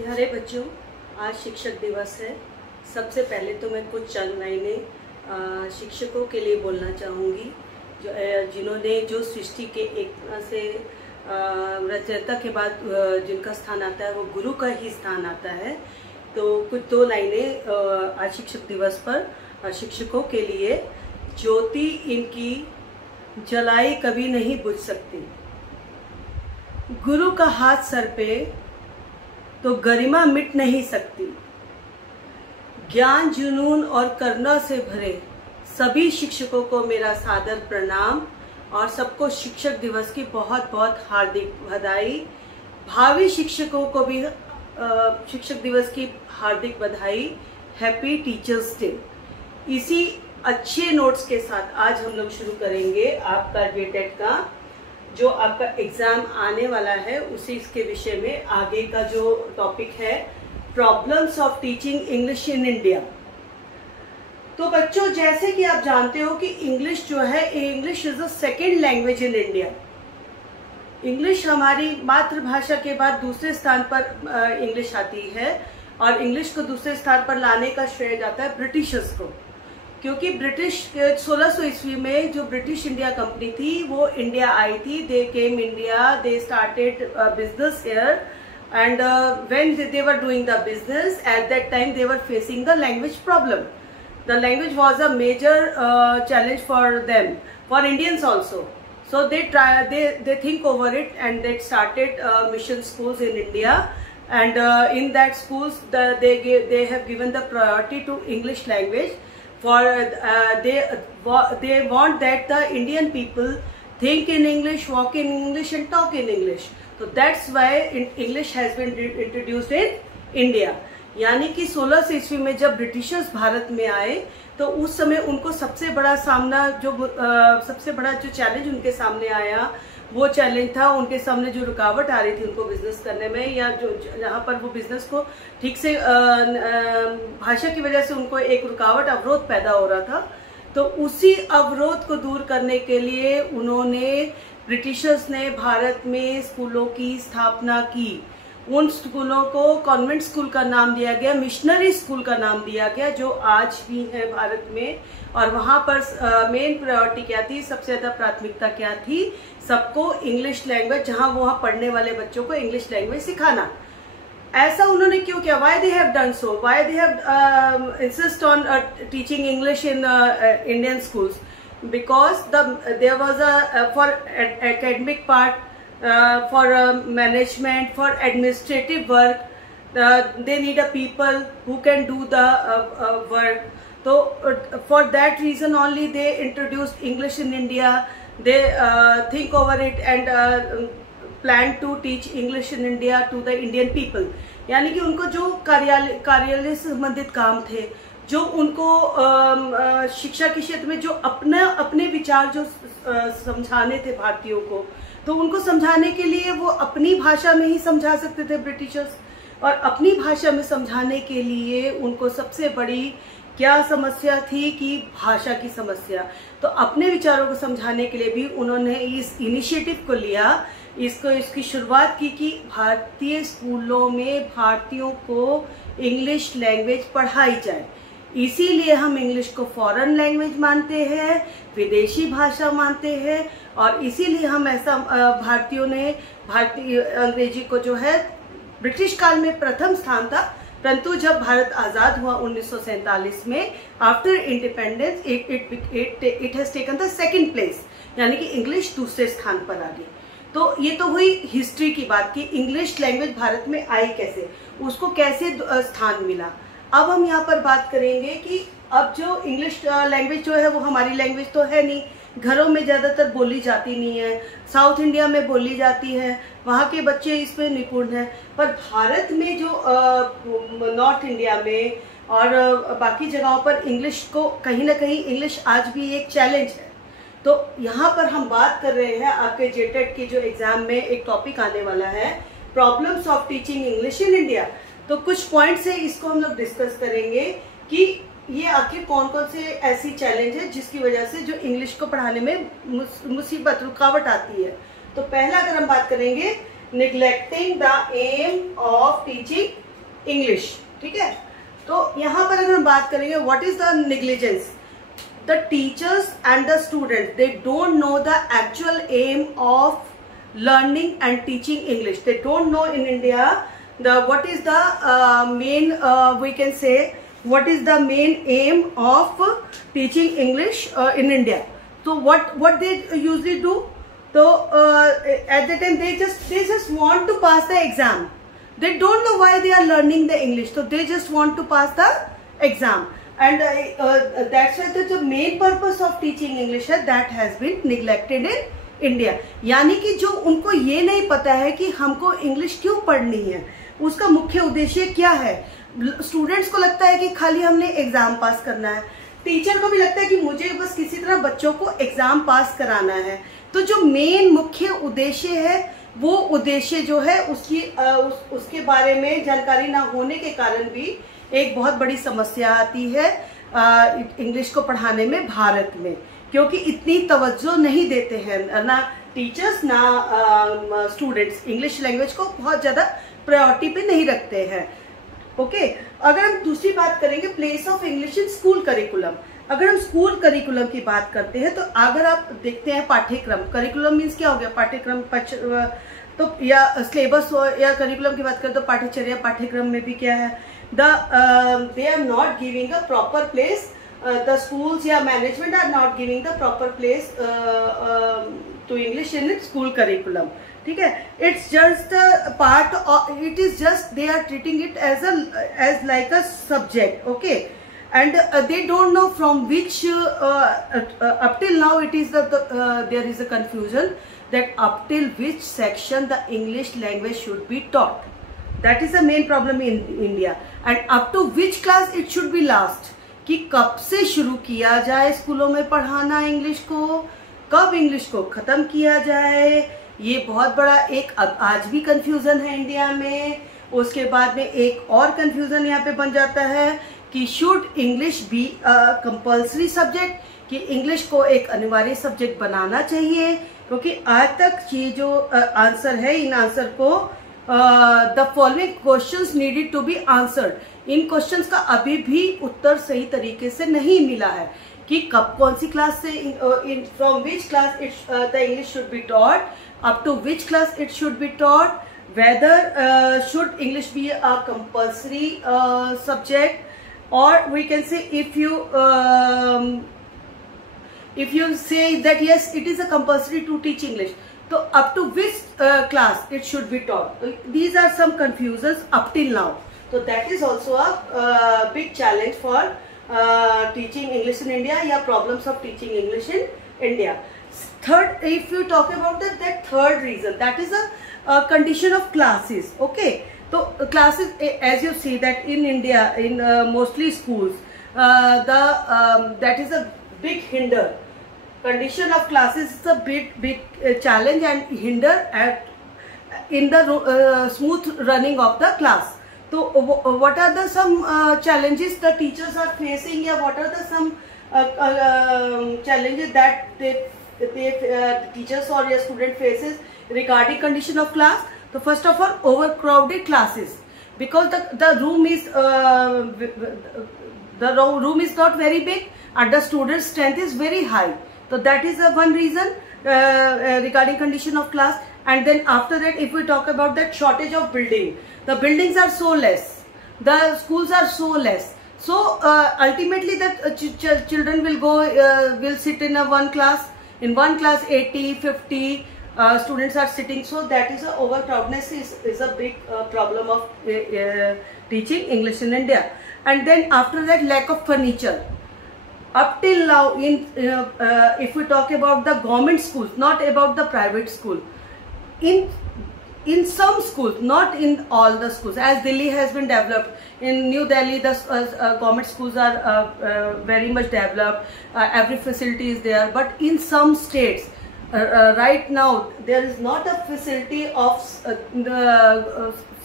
प्यारे बच्चों, आज शिक्षक दिवस है। सबसे पहले तो मैं कुछ चंद लाइनें शिक्षकों के लिए बोलना चाहूँगी, जिन्होंने जो सृष्टि के एक तरह से रचयिता के बाद जिनका स्थान आता है वो गुरु का ही स्थान आता है। तो कुछ दो लाइनें आज शिक्षक दिवस पर शिक्षकों के लिए। ज्योति इनकी जलाई कभी नहीं बुझ सकती, गुरु का हाथ सर पे तो गरिमा मिट नहीं सकती। ज्ञान, जुनून और करुणा से भरे सभी शिक्षकों को मेरा सादर प्रणाम और सबको शिक्षक दिवस की बहुत बहुत हार्दिक बधाई। भावी शिक्षकों को भी शिक्षक दिवस की हार्दिक बधाई। Happy teachers day. इसी अच्छे नोट्स के साथ आज हम लोग शुरू करेंगे आपका जेटेट का जो आपका एग्जाम आने वाला है, उसी इसके विषय में आगे का जो टॉपिक है, problems of teaching English in India. तो बच्चों, जैसे कि आप जानते हो कि इंग्लिश जो है, English is the second language in India. English हमारी मातृभाषा के बाद दूसरे स्थान पर इंग्लिश आती है और इंग्लिश को दूसरे स्थान पर लाने का श्रेय जाता है ब्रिटिशर्स को, क्योंकि ब्रिटिश 1600 ईस्वी में जो ब्रिटिश इंडिया कंपनी थी वो इंडिया आई थी। They came India, they started business here and when they were doing the business, at that time they were facing the language problem. The language was a major challenge for them, for Indians also. So they think over it and they started mission schools in India, and in that schools they have given the priority to English language. For they want that the Indian people think in English, walk in English and talk in English. So that's why English has been introduced in India. यानी कि 1600 ईस्वी में जब Britishers Bharat में आए तो उस समय उनको सबसे बड़ा जो चैलेंज उनके सामने आया वो चैलेंज था, उनके सामने जो रुकावट आ रही थी उनको बिजनेस करने में, या जो जहाँ पर वो बिजनेस को ठीक से भाषा की वजह से उनको एक रुकावट, अवरोध पैदा हो रहा था। तो उसी अवरोध को दूर करने के लिए ब्रिटिशर्स ने भारत में स्कूलों की स्थापना की। उन स्कूलों को कॉन्वेंट स्कूल का नाम दिया गया, मिशनरी स्कूल का नाम दिया गया, जो आज भी है भारत में। और वहां पर मेन प्रायोरिटी क्या थी, सबसे ज्यादा प्राथमिकता क्या थी, सबको इंग्लिश लैंग्वेज, जहां वहां पढ़ने वाले बच्चों को इंग्लिश लैंग्वेज सिखाना। ऐसा उन्होंने क्यों किया? Why they have done so? Why they have insist on teaching English in Indian schools? Because there was for academic part, for management, for administrative work, they need a people who can do the work. So for that reason only they introduced English in India. They think over it and plan to teach English in India to the Indian people. यानी कि उनको जो कार्यालय से संबंधित काम थे, जो उनको शिक्षा के क्षेत्र में जो अपने विचार जो समझाने थे भारतीयों को, तो उनको समझाने के लिए वो अपनी भाषा में ही समझा सकते थे ब्रिटिशर्स। और अपनी भाषा में समझाने के लिए उनको सबसे बड़ी क्या समस्या थी कि भाषा की समस्या। तो अपने विचारों को समझाने के लिए भी उन्होंने इस इनिशिएटिव को लिया, इसकी शुरुआत की कि भारतीय स्कूलों में भारतीयों को इंग्लिश लैंग्वेज पढ़ाई जाए। इसीलिए हम इंग्लिश को फॉरेन लैंग्वेज मानते हैं, विदेशी भाषा मानते हैं, और इसीलिए हम ऐसा भारतीय अंग्रेजी को जो है ब्रिटिश काल में प्रथम स्थान था, परंतु जब भारत आजाद हुआ 1947 में, after independence it has taken the second place, यानी कि इंग्लिश दूसरे स्थान पर आ गई। तो ये तो हुई हिस्ट्री की बात कि इंग्लिश लैंग्वेज भारत में आई कैसे, उसको कैसे स्थान मिला। अब हम यहाँ पर बात करेंगे कि अब जो इंग्लिश लैंग्वेज जो है वो हमारी लैंग्वेज तो है नहीं, घरों में ज़्यादातर बोली जाती नहीं है, साउथ इंडिया में बोली जाती है, वहाँ के बच्चे इसमें निपुण हैं। पर भारत में जो नॉर्थ इंडिया में और बाकी जगहों पर इंग्लिश को कहीं ना कहीं इंग्लिश आज भी एक चैलेंज है। तो यहाँ पर हम बात कर रहे हैं आपके जेटेट के जो एग्जाम में एक टॉपिक आने वाला है, problems of teaching English in India. तो कुछ पॉइंट्स है, इसको हम लोग डिस्कस करेंगे कि ये आखिर कौन कौन से ऐसी चैलेंज है जिसकी वजह से जो इंग्लिश को पढ़ाने में मुसीबत, रुकावट आती है। तो पहला अगर हम बात करेंगे, neglecting the aim of teaching English, ठीक है। तो यहाँ पर अगर हम बात करेंगे what is the negligence, the teachers and the students, they don't know the actual aim of learning and teaching English. They don't know in India what is the main we can say what is the main aim of teaching English in India. So what they usually do, so at the time they just want to pass the exam. They don't know why they are learning the English, so they just want to pass the exam. And that's why the main purpose of teaching English है that has been neglected in India. यानी कि जो उनको ये नहीं पता है कि हमको इंग्लिश क्यों पढ़नी है, उसका मुख्य उद्देश्य क्या है। स्टूडेंट्स को लगता है कि खाली हमने एग्जाम पास करना है, टीचर को भी लगता है कि मुझे बस किसी तरह बच्चों को एग्जाम पास कराना है। तो जो मेन मुख्य उद्देश्य है वो उद्देश्य जो है उसके बारे में जानकारी ना होने के कारण भी एक बहुत बड़ी समस्या आती है इंग्लिश को पढ़ाने में भारत में, क्योंकि इतनी तवज्जो नहीं देते हैं ना टीचर्स ना स्टूडेंट्स, इंग्लिश लैंग्वेज को बहुत ज़्यादा प्रायोरिटी पे नहीं रखते हैं। ओके, अगर हम दूसरी बात करेंगे place of English in school curriculum. अगर हम स्कूल करिकुलम की बात करते हैं तो अगर आप देखते हैं पाठ्यक्रम, करिकुलम मीन्स क्या हो गया, पाठ्यक्रम, तो या सिलेबस हो या करिकुलम की बात करें तो पाठ्यचर्या, पाठ्यक्रम में भी क्या है, they are not giving a proper place, the schools या management are not giving the proper place to English in its school curriculum, ठीक है। It's just a part of, it is just they are treating it as like a subject, okay, and they don't know from which up till now it is there is a confusion that up till which section the English language should be taught. That is the main problem in India. And up to which class it should be last, कि कब से शुरू किया जाए स्कूलों में पढ़ाना English को, कब इंग्लिश को खत्म किया जाए, ये बहुत बड़ा एक आज भी कंफ्यूजन है इंडिया में। उसके बाद में एक और कंफ्यूजन यहाँ पे बन जाता है कि should English B compulsory subject, कि इंग्लिश को एक अनिवार्य सब्जेक्ट बनाना चाहिए, क्योंकि आज तक ये जो आंसर है, इन आंसर को the following questions needed to be answered, in questions का अभी भी उत्तर सही तरीके से नहीं मिला है कि कब कौन सी क्लास से, from which class the English should be taught, up to which class it should be taught, whether should English be a compulsory subject, or we can say if you say that yes it is a compulsory to teach English, so up to which class it should be taught. These are some confusions up till now. So that is also a big challenge for teaching English in India, या problems of teaching English in India. Third, if you talk about that third reason, that is a condition of classes. Okay, so classes, as you see that in India, in mostly schools, that is a big hinder. Condition of classes is a big challenge and hinder in the smooth running of the class. So what are the some challenges the teachers are facing, या what are the some challenges that teachers or your student faces regarding condition of class? So first of all, overcrowded classes, because the room is not very big and the student strength is very high. So that is one reason regarding condition of class. And then after that, if we talk about that shortage of building, the buildings are so less, the schools are so less. So ultimately that children will go, will sit in one class. In one class 80, 50 students are sitting. So that is overcrowdedness is a big problem of teaching English in India. And then after that, lack of furniture. Up till now, if we talk about the government schools, not about the private school, in some schools, not in all the schools, as Delhi has been developed. In New Delhi, the government schools are very much developed. Every facility is there. But in some states, right now, there is not a facility of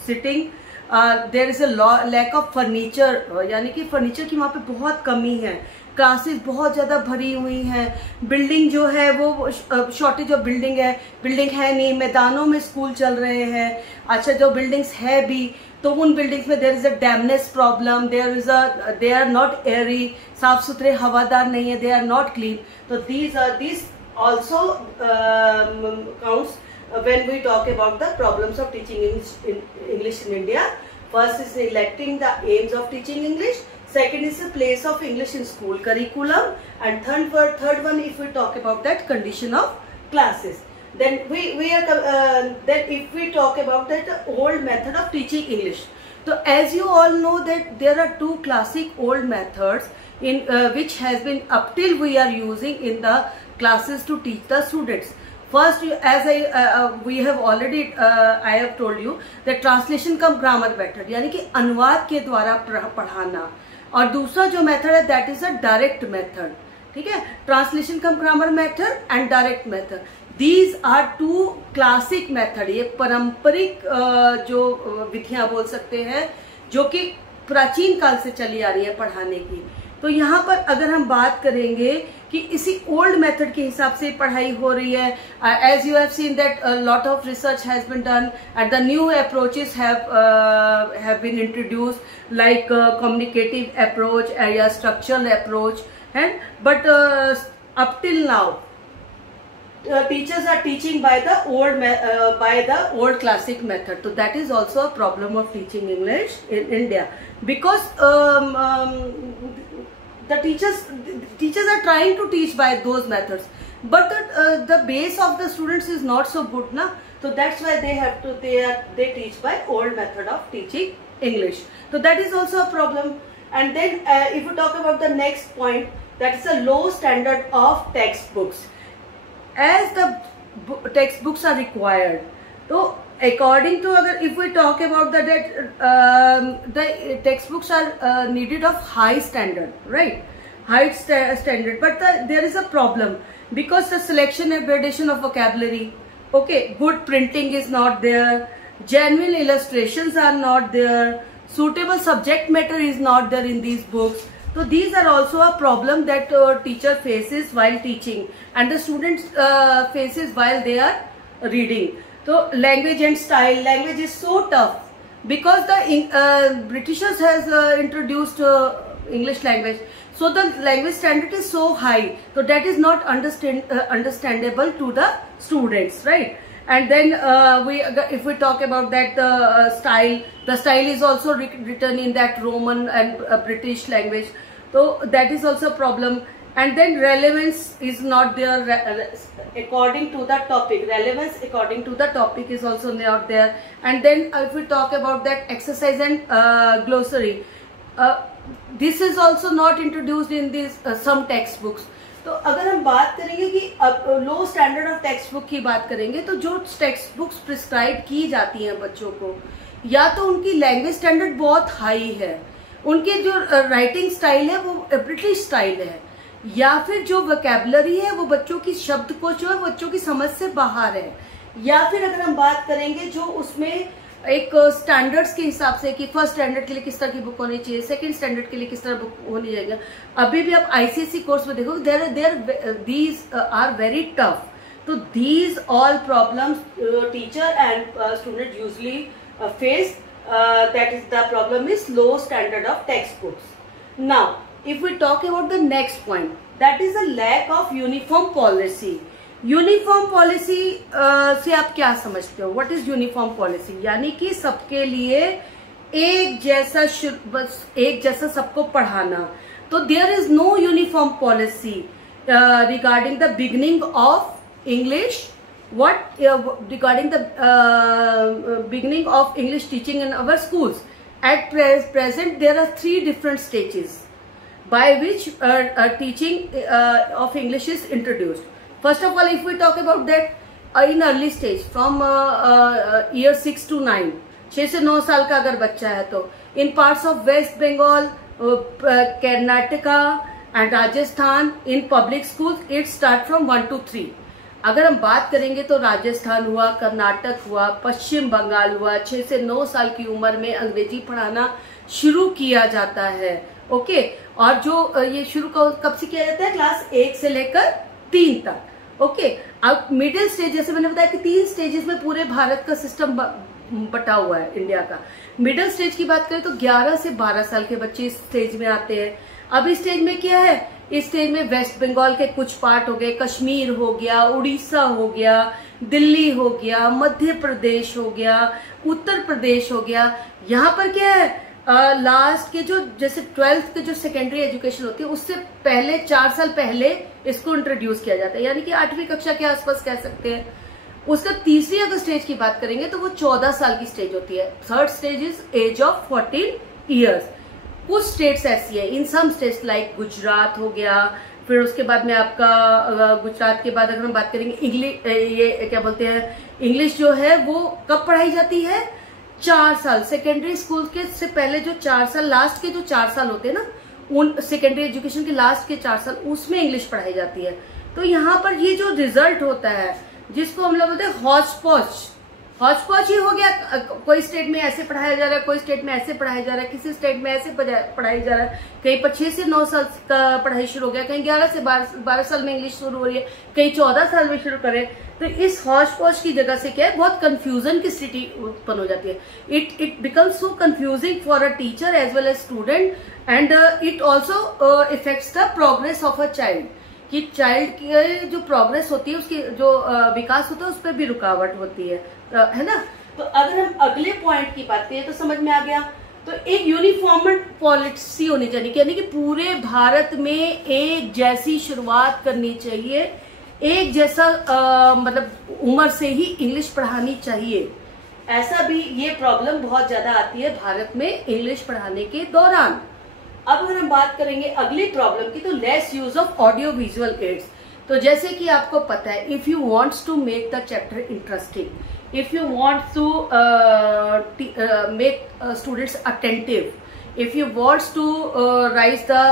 sitting. There is a lack of furniture, यानी कि furniture की वहाँ पे बहुत कमी है. Classes बहुत ज़्यादा भरी हुई हैं, बिल्डिंग जो है वो शॉर्टेज ऑफ बिल्डिंग है नहीं, मैदानों में स्कूल चल रहे हैं। अच्छा, जो बिल्डिंग्स है भी तो उन बिल्डिंग्स में there is a dampness problem, they are not airy, साफ सुथरे हवादार नहीं है, दे आर नॉट क्लीन। तो these also counts when we talk about the problems of teaching English in India. First is electing the aims of teaching English. Second is the place of English in school curriculum, and third one, if we talk about that condition of classes, then then if we talk about that old method of teaching English. So as you all know that there are two classic old methods in which has been up till we are using in the classes to teach the students. First, as we have already I have told you that translation come grammar method, यानी कि अनुवाद के द्वारा पढ़ाना, और दूसरा जो method है that is a direct method. ठीक है, translation cum grammar method and direct method, these are two classic method. ये पारंपरिक जो विधियां बोल सकते हैं जो कि प्राचीन काल से चली आ रही है पढ़ाने की। तो यहाँ पर अगर हम बात करेंगे कि इसी ओल्ड मेथड के हिसाब से पढ़ाई हो रही है, as you have seen that lot of research has been done and the new approaches have been introduced like communicative approach या structural approach, and but up till now teachers are teaching by the old classic method. So that is also a problem of teaching English in India, because the teachers are trying to teach by those methods, but the base of the students is not so good, na. So that's why they teach by old method of teaching English. So that is also a problem. And then if we talk about the next point, that is a low standard of textbooks. As the textbooks are required, so according to if we talk about the textbooks are needed of high standard, right? High standard, but there is a problem because the selection and gradation of vocabulary, okay, good printing is not there, genuine illustrations are not there, suitable subject matter is not there in these books. So these are also a problem that teacher faces while teaching and the students faces while they are reading. So language and style, language is so tough because the Britishers has introduced English language. So the language standard is so high, so that is not understandable to the students, right? And then if we talk about that the style is also written in that Roman and British language, so that is also a problem. And then relevance is not there according to the topic. Relevance according to the topic is also not there. And then if we talk about that exercise and glossary, this is also not introduced in these some textbooks. तो अगर हम बात करेंगे कि लो standard of text book की बात करेंगे, तो जो टेक्स्ट बुक्स प्रिस्क्राइब की जाती हैं बच्चों को, या तो उनकी लैंग्वेज स्टैंडर्ड बहुत हाई है, उनके जो राइटिंग स्टाइल है वो ब्रिटिश स्टाइल है, या फिर जो वोकैबुलरी है वो बच्चों की शब्दकोश जो है बच्चों की समझ से बाहर है, या फिर अगर हम बात करेंगे जो उसमें एक स्टैंडर्ड्स के हिसाब से कि फर्स्ट स्टैंडर्ड के लिए किस तरह की बुक होनी चाहिए, सेकंड स्टैंडर्ड के लिए किस तरह बुक होनी चाहिए। अभी भी आप आईसीएसई कोर्स में देखो दीज आर वेरी टफ। तो these all problems teacher and student usually face, that is the problem is low standard of text books. Now if we talk about the next point, that is a lack of uniform policy. Uniform policy से आप क्या समझते हो? What is uniform policy? यानी कि सबके लिए एक जैसा सबको पढ़ाना। तो there is no uniform policy regarding the beginning of English, regarding the beginning of English teaching in our schools. At present there are 3 different stages by which teaching of English is introduced. First of all, if we talk about that in early stage from year 6 to 9, 6 से 9 साल का अगर बच्चा है तो in parts of West Bengal, Karnataka and Rajasthan in public schools it start from 1 to 3. अगर हम बात करेंगे तो राजस्थान हुआ, कर्नाटक हुआ, पश्चिम बंगाल हुआ, 6 से 9 साल की उम्र में अंग्रेजी पढ़ाना शुरू किया जाता है। ओके, और जो ये शुरू कब से किया जाता है? क्लास 1 से लेकर 3 तक। ओके, अब मिडिल स्टेज, जैसे मैंने बताया कि 3 स्टेजेस में पूरे भारत का सिस्टम बटा हुआ है इंडिया का। मिडिल स्टेज की बात करें तो 11 से 12 साल के बच्चे इस स्टेज में आते हैं। अब इस स्टेज में क्या है? इस स्टेज में वेस्ट बंगाल के कुछ पार्ट हो गए, कश्मीर हो गया, उड़ीसा हो गया, दिल्ली हो गया, मध्य प्रदेश हो गया, उत्तर प्रदेश हो गया। यहाँ पर क्या है? लास्ट के जो जैसे 12th के जो सेकेंडरी एजुकेशन होती है उससे पहले 4 साल पहले इसको इंट्रोड्यूस किया जाता है, यानी कि 8वीं कक्षा के आसपास कह सकते हैं। उसका तीसरी अगर स्टेज की बात करेंगे तो वो 14 साल की स्टेज होती है। Third stage is age of 14 years. कुछ स्टेट्स ऐसी है, in some states like Gujarat हो गया, फिर उसके बाद में आपका गुजरात के बाद अगर हम बात करेंगे इंग्लिश, ये क्या बोलते हैं, इंग्लिश जो है वो कब पढ़ाई जाती है? 4 साल। सेकेंडरी स्कूल के से पहले जो 4 साल, लास्ट के जो 4 साल होते हैं ना, उन सेकेंडरी एजुकेशन के लास्ट के 4 साल उसमें इंग्लिश पढ़ाई जाती है। तो यहाँ पर ये जो रिजल्ट होता है जिसको हम लोग बोलते हैं हॉच पॉच ही हो गया। कोई स्टेट में ऐसे पढ़ाया जा रहा है, कोई स्टेट में ऐसे पढ़ाया जा रहा है, किसी स्टेट में ऐसे पढ़ाया जा रहा है, कहीं पर 6 से 9 साल का पढ़ाई शुरू हो गया, कहीं 11 से 12 साल में इंग्लिश शुरू हो रही है, कहीं 14 साल में शुरू करें। तो इस हॉच पॉच की जगह से क्या है, बहुत कंफ्यूजन की स्थिति उत्पन्न हो जाती है। It becomes so confusing for a teacher as well as student, and it also affects the progress of a child, कि चाइल्ड की जो प्रोग्रेस होती है, उसकी जो विकास होता है, उस पर भी रुकावट होती है ना। तो अगर हम अगले पॉइंट की बात करें तो समझ में आ गया। तो एक यूनिफॉर्म पॉलिसी होनी चाहिए, यानी कि पूरे भारत में एक जैसी शुरुआत करनी चाहिए, एक जैसा मतलब उम्र से ही इंग्लिश पढ़ानी चाहिए। ऐसा भी ये प्रॉब्लम बहुत ज्यादा आती है भारत में इंग्लिश पढ़ाने के दौरान। अब अगर हम बात करेंगे अगली प्रॉब्लम की, तो less use of audio visual aids. तो जैसे कि आपको पता है, if you wants to make the chapter interesting, if you want to make students attentive, if you want to raise the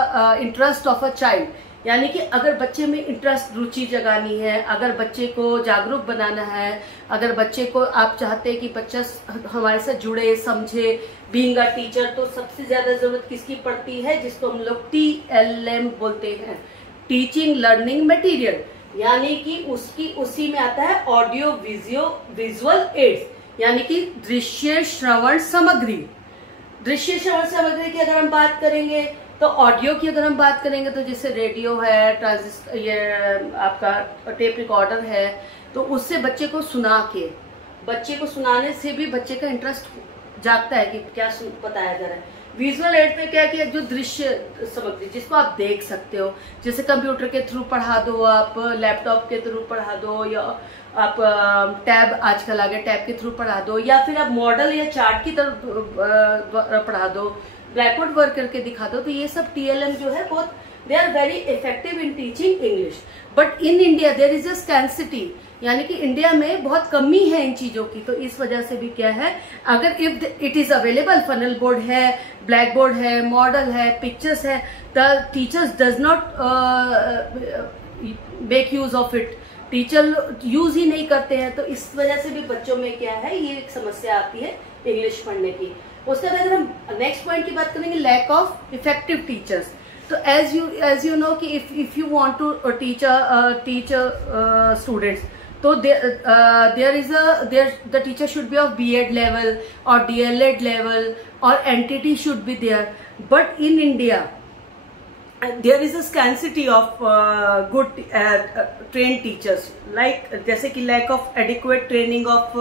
interest of a child, यानी कि अगर बच्चे में इंटरेस्ट, रुचि जगानी है, अगर बच्चे को जागरूक बनाना है, अगर बच्चे को आप चाहते हैं कि बच्चा हमारे साथ जुड़े, समझे, बीइंग अ टीचर, तो सबसे ज्यादा जरूरत किसकी पड़ती है? जिसको हम लोग TLM बोलते हैं, टीचिंग लर्निंग मटेरियल, यानी कि उसी में आता है ऑडियो विजुअल एड्स, यानी कि दृश्य श्रवण सामग्री। दृश्य श्रवण सामग्री की अगर हम बात करेंगे तो ऑडियो की अगर हम बात करेंगे तो जैसे रेडियो है, ट्रांजिस्टर, ये आपका टेप रिकॉर्डर है, तो उससे बच्चे को सुनाने से भी बच्चे का इंटरेस्ट जागता है कि क्या बताया जा रहा है। विजुअल एड में क्या किया, जो दृश्य सामग्री जिसको आप देख सकते हो, जैसे कंप्यूटर के थ्रू पढ़ा दो, आप लैपटॉप के थ्रू पढ़ा दो, या आप टैब आजकल आ गए, टैब के थ्रू पढ़ा दो, या फिर आप मॉडल या चार्ट की तरफ पढ़ा दो, ब्लैक बोर्ड वर्क करके दिखा दो। तो ये सब TLM जो है बहुत, they are very effective in teaching English. But in India there is a scarcity, यानी कि इंडिया में बहुत कमी है इन चीजों की। तो इस वजह से भी क्या है, अगर if it is available, flannel board है, ब्लैक बोर्ड है, मॉडल है, पिक्चर्स है, the teachers does not make use of it, teacher use ही नहीं करते हैं। तो इस वजह से भी बच्चों में क्या है, ये एक समस्या आती है इंग्लिश पढ़ने की। उसके बाद अगर हम नेक्स्ट पॉइंट की बात करेंगे, लैक ऑफ इफेक्टिव टीचर्स। तो एज यू नो कि if you want to teach students, तो the teacher should be of B.Ed level or D.LEd level, or entity should be there. But in India, there is a scarcity of good trained teachers, like जैसे कि lack of adequate training of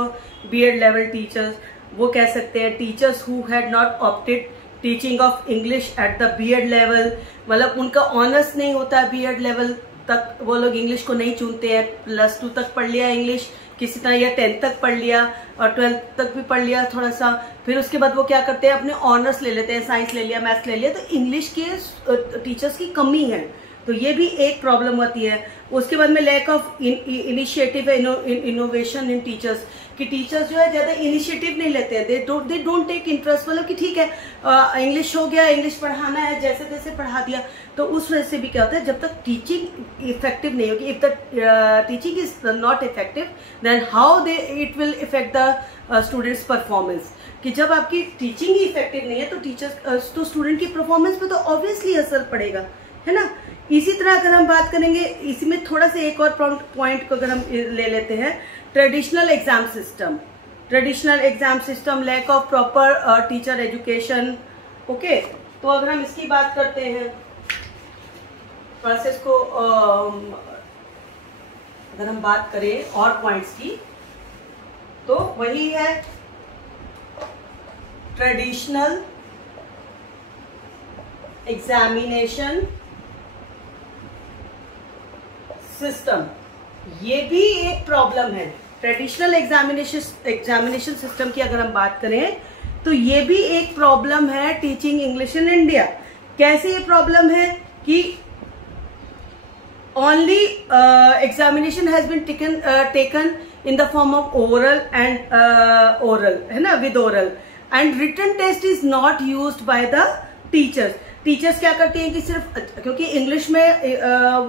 B.Ed level teachers, वो कह सकते हैं teachers who had not opted teaching of English at the B.Ed level, मतलब उनका honours नहीं होता B.Ed लेवल तक, वो लोग इंग्लिश को नहीं चुनते हैं। +2 तक पढ़ लिया इंग्लिश किसी तरह, या 10th तक पढ़ लिया और 12th तक भी पढ़ लिया थोड़ा सा, फिर उसके बाद वो क्या करते हैं, अपने ऑनर्स ले लेते हैं, साइंस ले लिया, मैथ्स ले लिया। तो इंग्लिश के टीचर्स की कमी है, तो ये भी एक प्रॉब्लम होती है। उसके बाद में lack of initiative innovation in teachers, कि टीचर्स जो है ज्यादा इनिशिएटिव नहीं लेते हैं, दे डोंट टेक इंटरेस्ट, मतलब कि ठीक है इंग्लिश हो गया, इंग्लिश पढ़ाना है, जैसे तैसे पढ़ा दिया। तो उस वजह से भी क्या होता है, जब तक टीचिंग इफेक्टिव नहीं होगी, if the teaching is not effective then how they it will effect the students performance, कि जब आपकी टीचिंग ही इफेक्टिव नहीं है तो टीचर्स तो स्टूडेंट की परफॉर्मेंस पे तो ऑब्वियसली असर पड़ेगा, है ना। इसी तरह अगर हम बात करेंगे, इसी में थोड़ा सा एक और पॉइंट को अगर हम ले लेते हैं, traditional exam system, lack of proper teacher education. Okay, तो अगर हम इसकी बात करते हैं, प्रोसेस को अगर हम बात करें और पॉइंट्स की, तो वही है ट्रेडिशनल एग्जामिनेशन सिस्टम, ये भी एक प्रॉब्लम है। ट्रेडिशनल एग्जामिनेशन सिस्टम की अगर हम बात करें तो ये भी एक प्रॉब्लम है टीचिंग इंग्लिश इन इंडिया। कैसे ये प्रॉब्लम है कि only examination has been taken in the form of oral and oral, है ना, with oral, and written test is not used by the teachers. Teachers क्या करती हैं कि सिर्फ, क्योंकि इंग्लिश में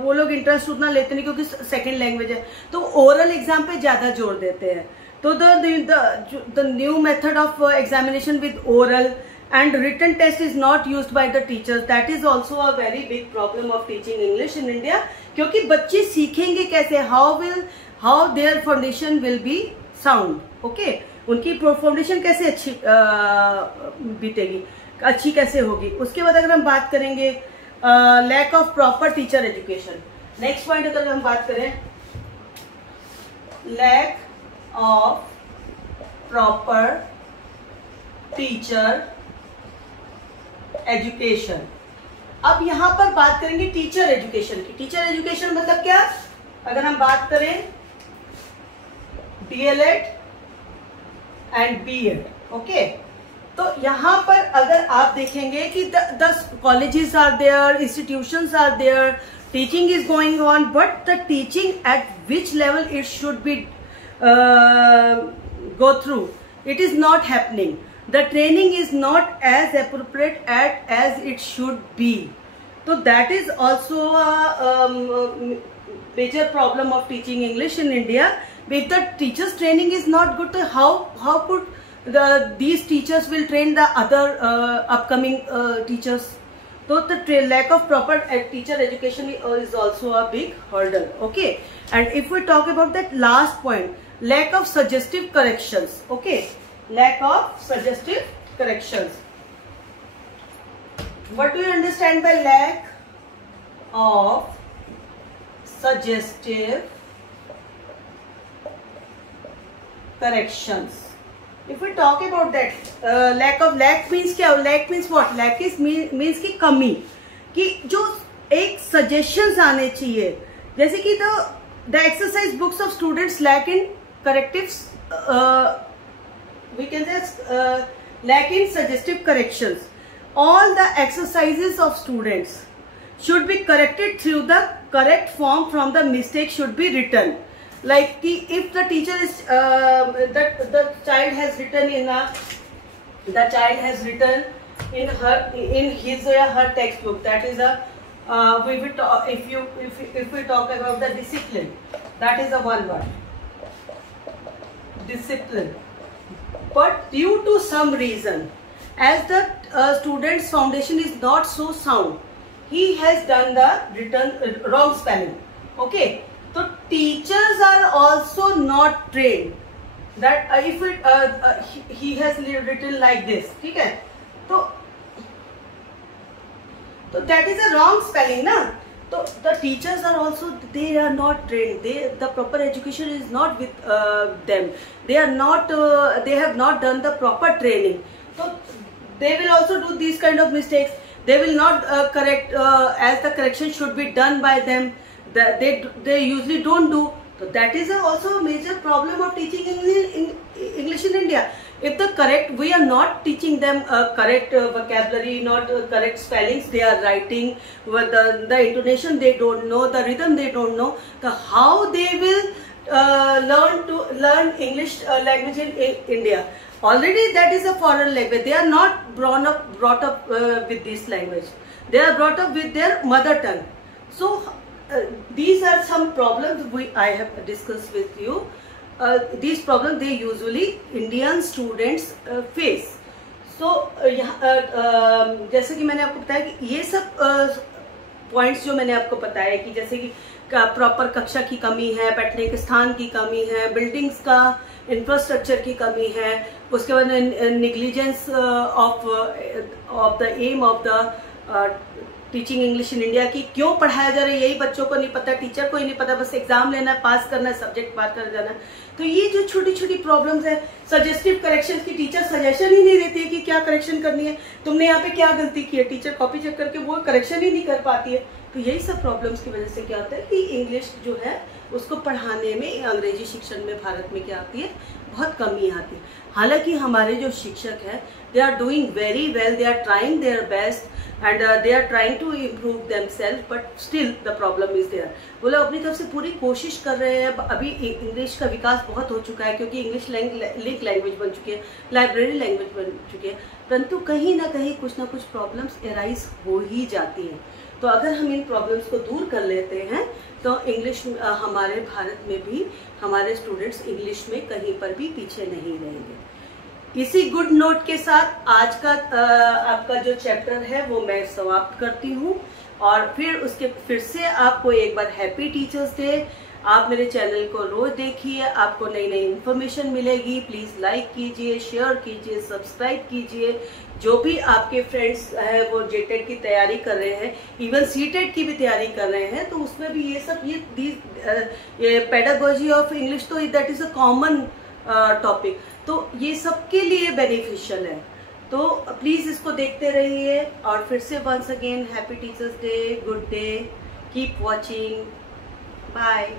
वो लोग इंटरेस्ट उतना लेते नहीं क्योंकि सेकंड लैंग्वेज है, तो ओरल एग्जाम पे ज्यादा जोर देते हैं। तो the new method of examination with oral and written test is not used by the teachers, that is also a very big problem of teaching English in India, क्योंकि बच्चे सीखेंगे कैसे, how their foundation will be sound. Okay, उनकी foundation कैसे अच्छी बीतेगी, अच्छी कैसे होगी। उसके बाद अगर हम बात करेंगे lack of proper teacher education, next point अगर हम बात करें, lack of proper teacher education. अब यहां पर बात करेंगे टीचर एजुकेशन की। टीचर एजुकेशन मतलब क्या, अगर हम बात करें डीएलएड एंड बीएड। ओके, तो यहां पर अगर आप देखेंगे कि the colleges are there, institutions are there, teaching is going on, but the teaching at which level it should be go through, it is not happening. The training is not as appropriate as it should be. So that is also a major problem of teaching English in India. If the teachers training is not good, how could these teachers will train the other upcoming teachers? So the lack of proper teacher education is also a big hurdle. Okay, and if we talk about that last point, lack of suggestive corrections. Okay, lack of suggestive corrections. What do you understand by lack of suggestive corrections? If we talk about that, lack means क्या? Lack means what? Lack is means की कमी, कि जो एक suggestions आने चाहिए, जैसे कि the exercise books of students lack in correctives, we can say lack in suggestive corrections. All the exercises of students should be corrected through the correct form from the mistake should be written. Like if the teacher is the child has written in his or her textbook, that is a if we talk about the discipline, that is a one word, discipline. But due to some reason, as the student's foundation is not so sound, he has done the wrong spelling. Okay, so teachers are also not trained that if he has written like this, ठीक है, तो that is a wrong spelling, ना. So the teachers are also, they are not trained. The proper education is not with them. They are not. They have not done the proper training. So they will also do these kind of mistakes. They will not correct as the correction should be done by them. They usually don't do. So that is also a major problem of teaching English in India. If we are not teaching them correct vocabulary, not correct spellings, they are writing with the intonation they don't know, the rhythm they don't know, how they will learn English language in India. Already that is a foreign language. They are not brought up with this language. They are brought up with their mother tongue. So these are some problems I have discussed with you. These problems they usually Indian students face. So जैसे कि मैंने आपको बताया कि ये सब points जो मैंने आपको बताया कि जैसे कि प्रॉपर कक्षा की कमी है, बैठने के स्थान की कमी है, बिल्डिंग्स का इंफ्रास्ट्रक्चर की कमी है, उसके बाद negligence of the aim of the teaching English in India की क्यों पढ़ाया जा रहा है यही बच्चों को नहीं पता, टीचर को ही नहीं पता, बस एग्जाम लेना है, पास करना है, सब्जेक्ट पास कर जाना है। तो ये जो छोटी छोटी प्रॉब्लम्स है, सजेस्टिव करेक्शन की टीचर सजेशन ही नहीं देती है कि क्या करेक्शन करनी है, तुमने यहाँ पे क्या गलती की है, टीचर कॉपी चेक करके वो करेक्शन ही नहीं कर पाती है। तो यही सब प्रॉब्लम्स की वजह से क्या होता है कि इंग्लिश जो है उसको पढ़ाने में, अंग्रेजी शिक्षण में भारत में क्या आती है, बहुत कमी आती है। हालांकि हमारे जो शिक्षक हैं they are doing very well, they are trying their best and they are trying to improve themself, but still the problem is there. वो लोग अपनी तरफ से पूरी कोशिश कर रहे हैं। अभी इंग्लिश का विकास बहुत हो चुका है क्योंकि इंग्लिश लिंक लैंग्वेज बन चुकी है, लाइब्रेरी लैंग्वेज बन चुकी है, परंतु कहीं ना कहीं कुछ ना कुछ प्रॉब्लम्स एराइज हो ही जाती हैं। तो अगर हम इन प्रॉब्लम्स को दूर कर लेते हैं तो इंग्लिश हमारे भारत में भी हमारे स्टूडेंट्स इंग्लिश में कहीं पर भी पीछे नहीं रहेंगे। इसी गुड नोट के साथ आज का आपका जो चैप्टर है वो मैं समाप्त करती हूँ और फिर से आपको एक बार हैप्पी टीचर्स डे। आप मेरे चैनल को रोज देखिए, आपको नई नई इन्फॉर्मेशन मिलेगी। प्लीज लाइक कीजिए, शेयर कीजिए, सब्सक्राइब कीजिए। जो भी आपके फ्रेंड्स हैं वो जेटेड की तैयारी कर रहे हैं, इवन सीटेड की भी तैयारी कर रहे हैं, तो उसमें भी ये सब ये पेडागोजी ऑफ इंग्लिश तो that is a common topic, तो ये सबके लिए बेनिफिशियल है। तो प्लीज इसको देखते रहिए और फिर से once again happy teachers day, good day, keep watching, bye.